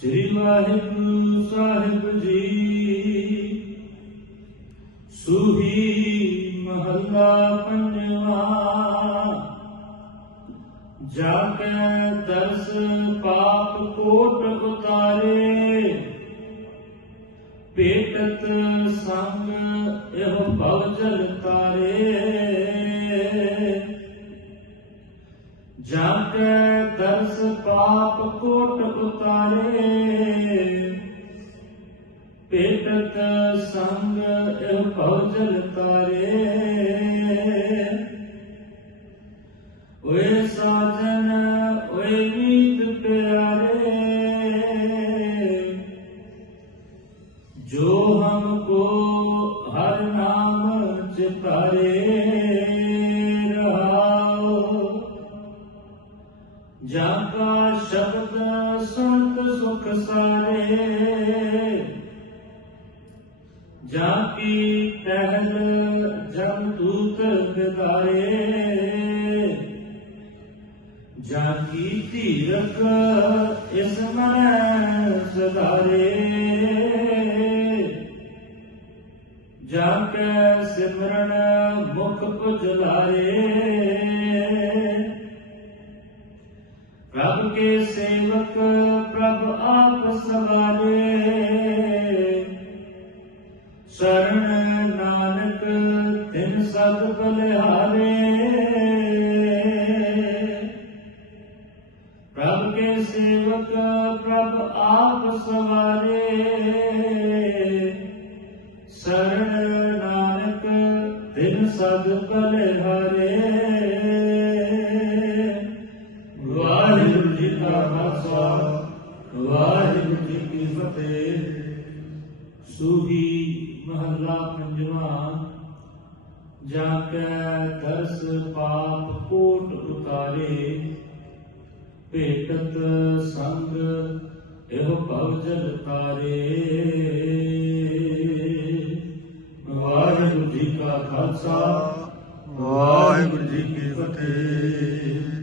ਸ੍ਰੀ ਵਾਹਿਗੁਰੂ ਸਾਹਿਬ ਜੀ। ਸੂਹੀ ਮਹੱਲਾ ਪੰਜਵਾ। ਜਾ ਕੇ ਦਰਸ ਪਾਪ ਕੋਟ ਉਤਾਰੇ। ਪੇਟਤ ਸੰਗ ਇਹ ਭਵ ਜਲ ਤਾਰੇ। ਜਾ ਕੇ ਦਰਸ ਪਾਪ ਕੋਟ ਉਤਾਰੇ। ਭਉਜਲ ਤਾਰੇ। ਓਏ ਸਾਜਨ, ਓਏ ਮੀਤ ਪਿਆਰੇ। ਜੋ ਹਮ ਕੋ ਹਰ ਨਾਮ ਚਿਤਾਰੇ ਰਹਾਓ ਜਾਂ ਕਾ ਸ਼ਬਦ ਸੁਣਤ ਸੁਖ ਸਾਰੇ। ਜਾ ਕੀ ਕਹਿਲ ਜਮ ਦੂਤ ਗਦਾਰੇ ਜਾ ਕੀ ਧੀਰਕ ਇਸ ਮਨ ਸਦਾਰੇ ਜਾ ਕੈ ਸਿਮਰਨ ਮੁਖ ਪੁਜਲਾਰੇ ਪ੍ਰਭ ਕੇ ਸੇਵਕ ਪ੍ਰਭ ਆਪਸ ਸਦ ਬਲਿਹਾਰੇ। ਪ੍ਰਭ ਕੇ ਸੇਵਕ, ਪ੍ਰਭ ਆਪ ਸਵਾਰੇ। ਸਰਣ ਨਾਨਕ, ਦਿਨ ਸਦ ਬਲਿਹਾਰੇ। ਵਾਹਿਗੁਰੂ ਜੀ ਕਾ ਖਾਲਸਾ, ਵਾਹਿਗੁਰੂ ਜੀ ਕੀ ਫਤਿਹ। ਸੂਹੀ ਮਹੱਲਾ ਪੰਜਵਾਂ ਜਾ ਕੇ ਦਰਸ ਪਾਪ ਕੋਟ ਉਤਾਰੇ, ਭੇਟਤ ਸੰਗ ਇਹੋ ਭਵ ਜਲ ਤਾਰੇ। ਵਾਹਿਗੁਰੂ ਜੀ ਕਾ ਖਾਲਸਾ, ਵਾਹਿਗੁਰੂ ਜੀ ਕੀ ਫਤਿਹ।